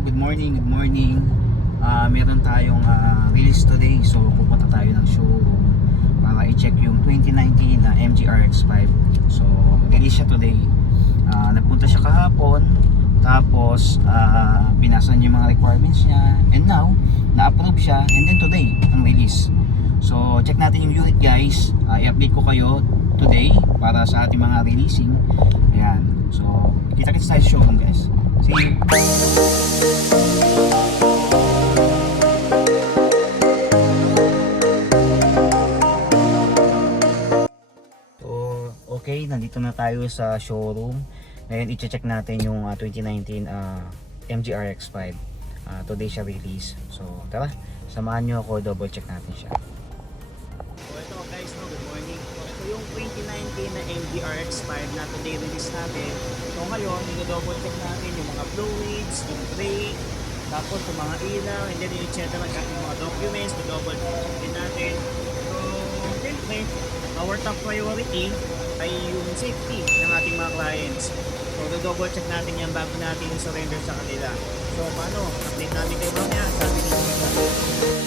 good morning, good morning. Meron tayong release today. So pupunta tayo ng showroom para i-check yung 2019 na MG RX-5. So release siya today. Nagpunta siya kahapon. Tapos pinasa niya yung mga requirements niya. And now, na-approve siya. And then today, ang release. So check natin yung unit guys. I-update ko kayo today para sa ating mga releasing. Ayan. So kita-kita tayo sa showroom guys. See you. So okay, nandito na tayo sa showroom. Ngayon i-check natin yung 2019 MG RX-5. Today siya release. So tara, samahan nyo ako, double check natin siya. So ito guys, good morning. So ito yung 2019 na MG RX-5 na today release natin. So ngayon, i-double check natin yung mga fluids, yung brake, tapos yung mga ilaw, and then i-check naman yung mga documents, i-double check din natin. So siyempre, our top priority ay yung safety ng ating mga clients. So i-double check natin yan bago natin surrender sa kanila. So paano? Update natin kayo mamaya. Sabi nito.